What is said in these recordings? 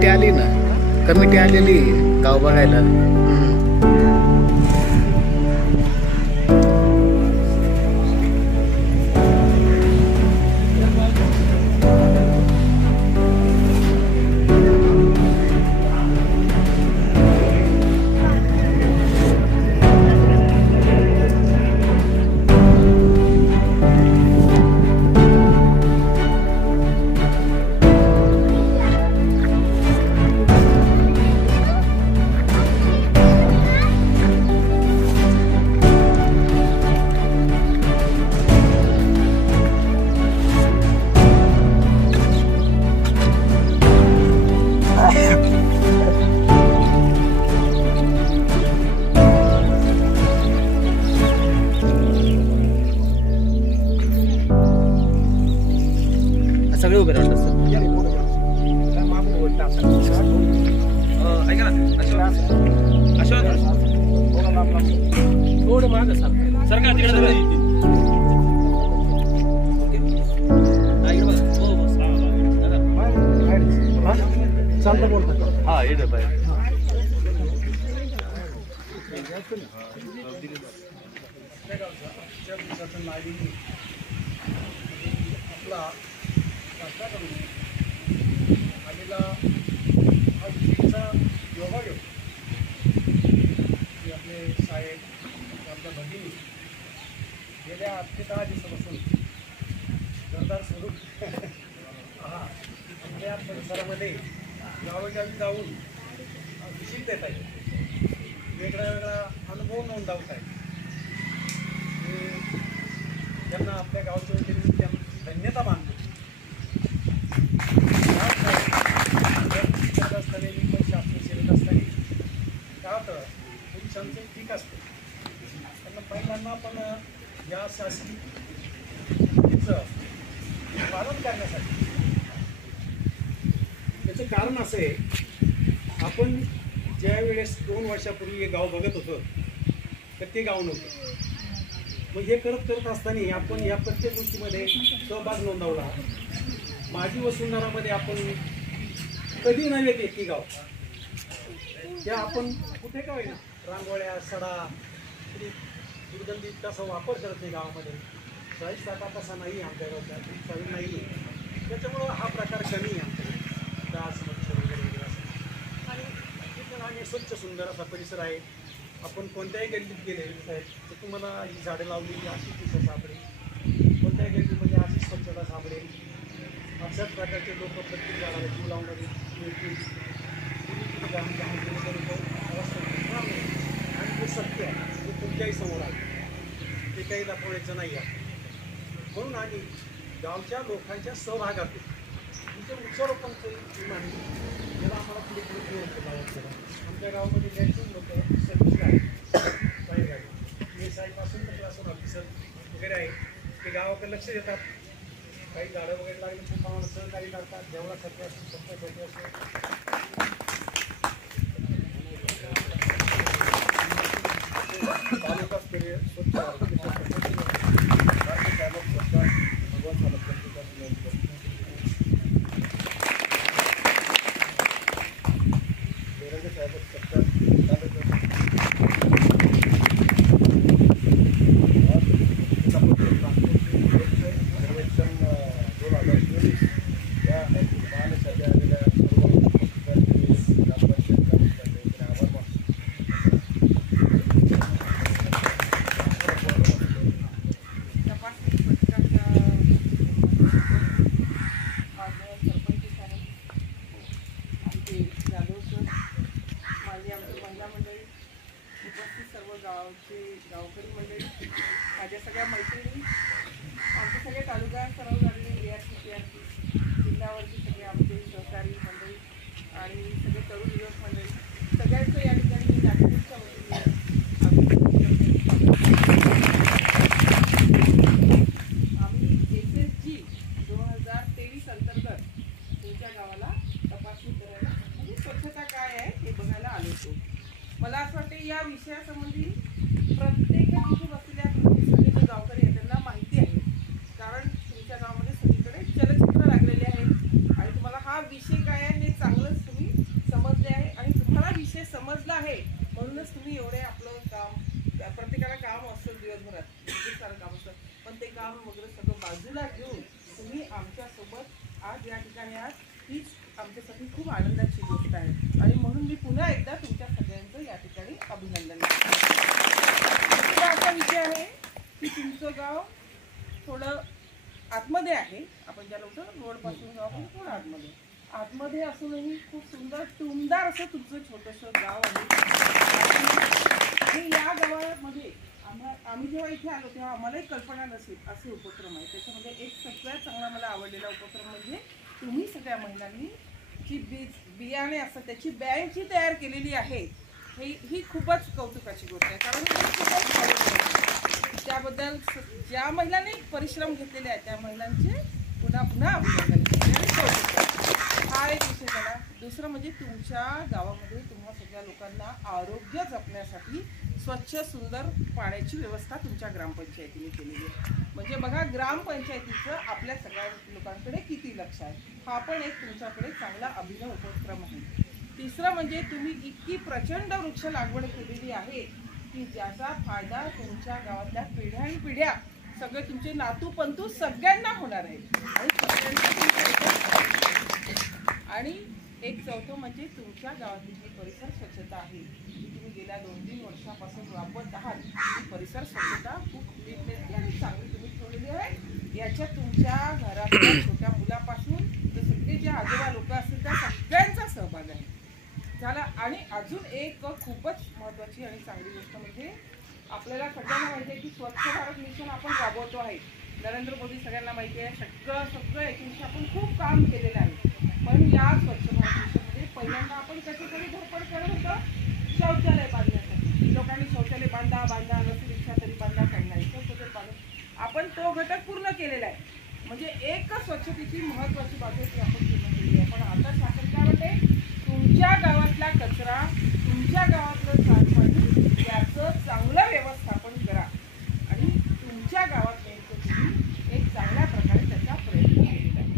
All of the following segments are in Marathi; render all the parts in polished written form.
कमिटी आली ना, कमिटी आलेली गाव बघायला. सगळे उभे राहतात सर. ऐका ना, थोडं मागं सरकार तिकडे चालतं बोलतात. हा येत पाहिजे. आलेला हा विजेचा योगा घेऊ की आपले साहेब आपल्या भगिनी गेल्या 8 ते 10 दिवसापासून जोरदार स्वरूप आपल्या परिसरामध्ये गावोगावी जाऊन विजिट देत आहे, वेगळा वेगळा अनुभव नोंदवत आहे. त्यांना आपल्या गावच्या वतीने धन्यता मानतो. असताना मी पण शास्त्र शिरत असताना काय होतं, पोलिसांचं ठीक असतं, त्यांना पहिल्यांदा पण या शासकीचं पालन करण्यासाठी. त्याचं कारण असं आहे, आपण ज्या वेळेस 2 वर्षापूर्वी हे गाव बघत होतं तर ते गाव नव्हतं. मग हे करत असताना आपण या प्रत्येक गोष्टीमध्ये सहभाग नोंदवला. माझी वसुंधरामध्ये आपण कधी नव्हे ते ती गाव त्या आपण कुठे काय ना रांगोळ्या सडा दुर्गंधी तसा वापर करत नाही गावामध्ये. चाळीस टाका तसा नाही आमच्या गावच्या चाळी नाही. त्याच्यामुळं हा प्रकार कमी आहे आमच्याकडे. डास मच्छर वगैरे वगैरे असं आणि स्वच्छ सुंदर असा परिसर आहे. आपण कोणत्याही गल्लीत गेले साहेब तर तुम्हाला ही झाडं लावलेली अशी दिसत सापडेल, कोणत्याही गल्लीमध्ये अशी स्वच्छता सापडेल. अशाच प्रकारचे लोक प्रत्येक झाडाला जीव लावणारे आणि जे सत्य आहे ते तुमच्याही समोर आहे, ते काही लपवायचं नाही आहे. म्हणून आणि गावच्या लोकांच्या सहभागातून तुमच्या वृक्षारोपणचं माहिती ज्याला आम्हाला पुढे पुढे घेऊन आमच्या गावामध्ये ज्यांची लोक सर्विस आहेत, साहेब आहे, ए साहेबपासून तर क्लास 1 ऑफिसर वगैरे आहे, ते गावाकडे लक्ष देतात. काही झाडं वगैरे लागली खूप आम्हाला सहकार्य करतात. जेवढा खर्च असतो स्वतः असतो. तालुकास्तरीय स्वच्छ गावकरी मंडळी, माझ्या सगळ्या मैत्रिणी, आमचे सगळे तालुका सराव झालेले ARC जिल्ह्यावरची सगळे आमचे सहकारी मंडळी आणि सगळे तरुण युवक मंडळी, सगळ्यांचं या ठिकाणी नागपूरच्या वतीने आम्ही SSG 2023 अंतर्गत तुमच्या गावाला तपासणी करायला म्हणजे स्वच्छता काय आहे हे बघायला आलो होतो. मला असं वाटतं या विषयासंबंधी प्रत्येक तिथे बसलेल्या सगळे जे गावकरी आहेत त्यांना माहिती आहे, कारण तुमच्या गावामध्ये सगळीकडे चलचित्र लागलेले आहेत आणि तुम्हाला हा विषय काय आहे हे चांगलंच तुम्ही समजलं आहे म्हणूनच तुम्ही एवढे आपलं काम, प्रत्येकाला काम असतं दिवसभरात, खूप सारं काम असतं, पण ते काम वगैरे सगळं बाजूला घेऊन तुम्ही आमच्यासोबत आज या ठिकाणी हीच आमच्यासाठी खूप आनंदाची गोष्ट आहे आणि म्हणून मी पुन्हा एकदा तुमच्या सगळ्यांचं या ठिकाणी अभिनंदन करते. असा विषय आहे की तुमचं गाव थोडं आतमध्ये आहे, आपण ज्याला होतं रोडपासून गाव पण थोडं आतमध्ये असूनही खूप सुंदर टुमदार असं तुमचं छोटंसं गाव आहे. आणि या गावामध्ये आम्ही जेव्हा इथे आलो तेव्हा आम्हालाही कल्पना नसेल असे उपक्रम आहे. त्याच्यामध्ये एक सगळ्यात चांगला मला आवडलेला उपक्रम म्हणजे तुम्ही सगळ्या महिलांनी जी बियाणे असतात त्याची बँक जी तयार केलेली आहे ही खूपच कौतुकाची गोष्ट आहे. कारण त्याबद्दल ज्या महिलांनी परिश्रम घेतलेले आहेत त्या महिलांचे पुन्हा पुन्हा अभिनंदन करते. हा एक विषय झाला. दुसरं म्हणजे तुमच्या गावामध्ये तुम्हा सगळ्या लोकांना आरोग्य जपण्यासाठी स्वच्छ सुंदर पाण्याची व्यवस्था तुमच्या ग्रामपंचायतीने केलेली आहे. म्हणजे बघा ग्रामपंचायतीचं आपल्या सगळ्या लोकांकडे किती लक्ष आहे. हा पण एक तुमच्याकडे चांगला अभिनव उपक्रम आहे. तिसरं म्हणजे तुम्ही इतकी प्रचंड वृक्ष लागवड केलेली आहे की ज्याचा फायदा तुमच्या गावातल्या पिढ्यानपिढ्या सगळे तुमचे नातू पंतू सगळ्यांना होणार आहे आणि एक चौथं म्हणजे तुमच्या गावातील जी परिसर स्वच्छता आहे जी तुम्ही गेल्या 2-3 वर्षापासून राबवत आहात ती परिसर स्वच्छता खूप नीटनेटकी आणि चांगली तुम्ही ठेवलेली आहे. याच्यात तुमच्या घरातल्या छोट्या मुलापासून तर सगळे जे आजोबा लोक असतील त्या सगळ्यांचा सहभाग आहे झाला. आणि अजून एक खूपच महत्त्वाची आणि चांगली गोष्ट म्हणजे आपल्याला सगळ्यांना माहिती आहे की स्वच्छ भारत मिशन आपण राबवतो आहे. नरेंद्र मोदी सगळ्यांना माहिती आहे. सगळं एकूणच आपण खूप काम केलेलं आहे. पण या स्वच्छ भारत मिशनमध्ये पहिल्यांदा आपण कशासाठी धडपड करत होतो? शौचालय बांधण्यासाठी. लोकांनी शौचालय बांधा नसुरिक्षा तरी बांधा काढणार आपण तो घटक पूर्ण केलेला आहे. म्हणजे एक स्वच्छतेची महत्त्वाची बाजू ती आपण पूर्ण केली आहे. पण आता शासन काय म्हणते तुमच्या गावातला कचरा तुमच्या गावातलं सांडपाणी याचं चांगलं व्यवस्थापन करा आणि तुमच्या गावात तुम्ही एक चांगल्या प्रकारे त्याचा प्रयत्न केलेला आहे.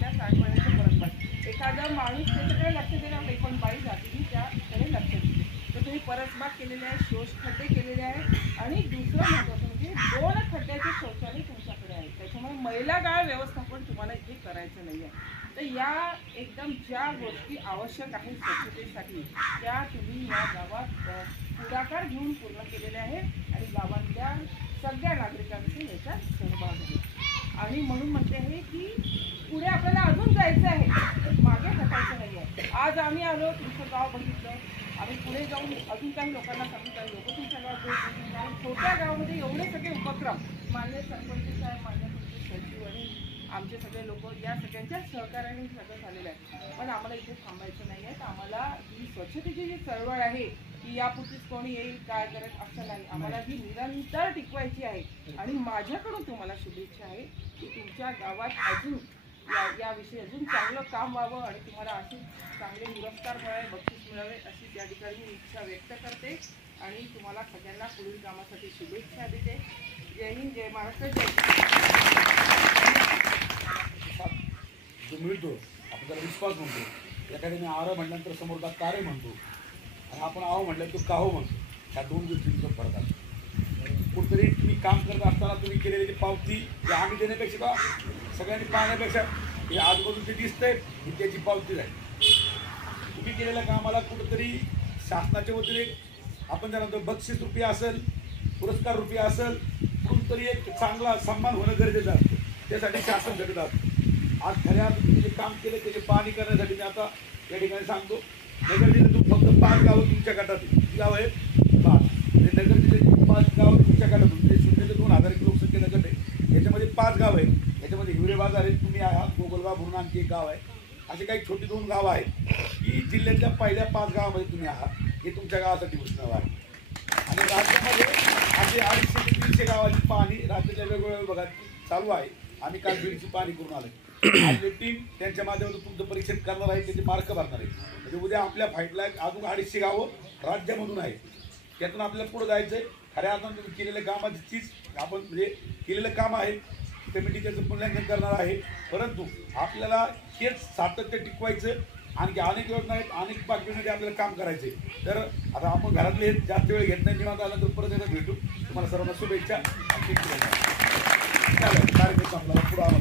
त्या सांडपाण्याचं परसबाग एखादा माणूस त्याच्याकडे लक्ष देणार नाही पण बाई जातीने त्याकडे लक्ष देते. तर तुम्ही परसबाग केलेले आहे, शोष खड्डे केलेले आहे आणि दुसरं महत्त्वाचं म्हणजे 2 खड्ड्याचे शौचालय तुमच्याकडे आहे. त्याच्यामुळे महिला गाळ व्यवस्थापन तुम्हाला इथे करायचं नाही आहे. तर या एकदम ज्या गोष्टी आवश्यक आहेत स्वच्छतेसाठी त्या तुम्ही या गावात पुढाकार घेऊन पूर्ण केलेल्या आहेत आणि गावातल्या सगळ्या नागरिकांचे याच्यात सहभाग आहे. आणि म्हणून म्हणते आहे की पुढे आपल्याला अजून जायचं आहे, मागे हटायचं नाही आहे. आज आम्ही आलो तुमचं गाव बघितलं, आम्ही पुढे जाऊन अजून काही लोकांना सांगू काही लोक तुमच्या गावात छोट्या गावामध्ये एवढे सगळे उपक्रम मान्य सरपंच साहेब मान्य तुमचे सचिव आणि आमचे सगळे लोक या सगळ्यांच्या सहकार्याने सगळं झालेलं आहे. पण आम्हाला इथे थांबायचं नाही आहे. तर आम्हाला ही स्वच्छतेची जी चळवळ आहे की यापुरतीच कोणी येईल काय करत असं नाही. आम्हाला ही निरंतर टिकवायची आहे आणि माझ्याकडून तुम्हाला शुभेच्छा आहे की तुमच्या गावात अजून याविषयी अजून चांगलं काम व्हावं आणि तुम्हाला असे चांगले पुरस्कार मिळावे, बक्षीस मिळावे अशी त्या ठिकाणी मी इच्छा व्यक्त करते आणि तुम्हाला सगळ्यांना पुढील कामासाठी शुभेच्छा देते. जय हिंद, जय महाराष्ट्र, जय जो मिळतो आपण त्याला विश्वास म्हणतो. एखाद्याने आर म्हटल्यानंतर समोरचा कार्य म्हणतो आणि आपण आहो म्हटल्यानंतर काहो म्हणतो. ह्या 2 गोष्टींचा फरक आहे. कुठतरी तुम्ही काम करत असताना तुम्ही केलेली पावती जे आम्ही देण्यापेक्षा सगळ्यांनी पाहण्यापेक्षा हे आजूबाजून जे दिसतंय ही त्याची पावती आहे. तुम्ही केलेल्या कामाला कुठंतरी शासनाच्या वतीने आपण त्यानंतर बक्षीस रुपये असेल, पुरस्कार रुपये असेल, कुठंतरी एक चांगला सन्मान होणं गरजेचं असतं. त्यासाठी शासन झटत असतं. आज खऱ्या जे काम केलं त्याचे पाहणी करण्यासाठी मी आता या ठिकाणी सांगतो. नगर जिल्ह्यातून फक्त 5 गावं तुमच्या गटात किती गाव आहेत? 5. म्हणजे नगर जिल्ह्याची 5 गावं तुमच्या गटातून म्हणजे 0-2,000 लोकसंख्येला गट आहे. याच्यामध्ये 5 गाव आहेत. याच्यामध्ये हिवरे बाजार आहेत, तुम्ही आहात, गोगलगाव म्हणून आणखी एक गाव आहे. असे काही छोटी 2 गावं आहेत की जिल्ह्यातल्या पहिल्या 5 गावामध्ये तुम्ही आहात. हे तुमच्या गावासाठी घोषणा आहे. आणि राज्यामध्ये असे 250 ते 300 गावाची पाहणी राज्याच्या वेगवेगळ्या विभागात चालू आहे. आम्ही काल बीडची पाहणी करून आलो. आपली टीम त्यांच्या माध्यमातून तुमचं परीक्षण करणार आहे, त्याचे मार्क भरणार आहे. म्हणजे उद्या आपल्या फाईटला अजून 250 गावं राज्यामधून आहेत. त्यातून आपल्याला पुढे जायचं आहे. खऱ्या अर्थानं तुम्ही केलेल्या कामाची चीज आपण म्हणजे केलेलं काम आहे. कमिटी त्याचं मूल्यांकन करणार आहे. परंतु आपल्याला हेच सातत्य टिकवायचं आणखी अनेक योजना आहेत, अनेक पातळीमध्ये आपल्याला काम करायचे. तर आता आपण घरातले जास्त वेळ घेत नाही, निवांत आलं तर परत एकदा भेटू. तुम्हाला सर्वांना शुभेच्छा. कार्यक्रम आपल्याला पुढे आला.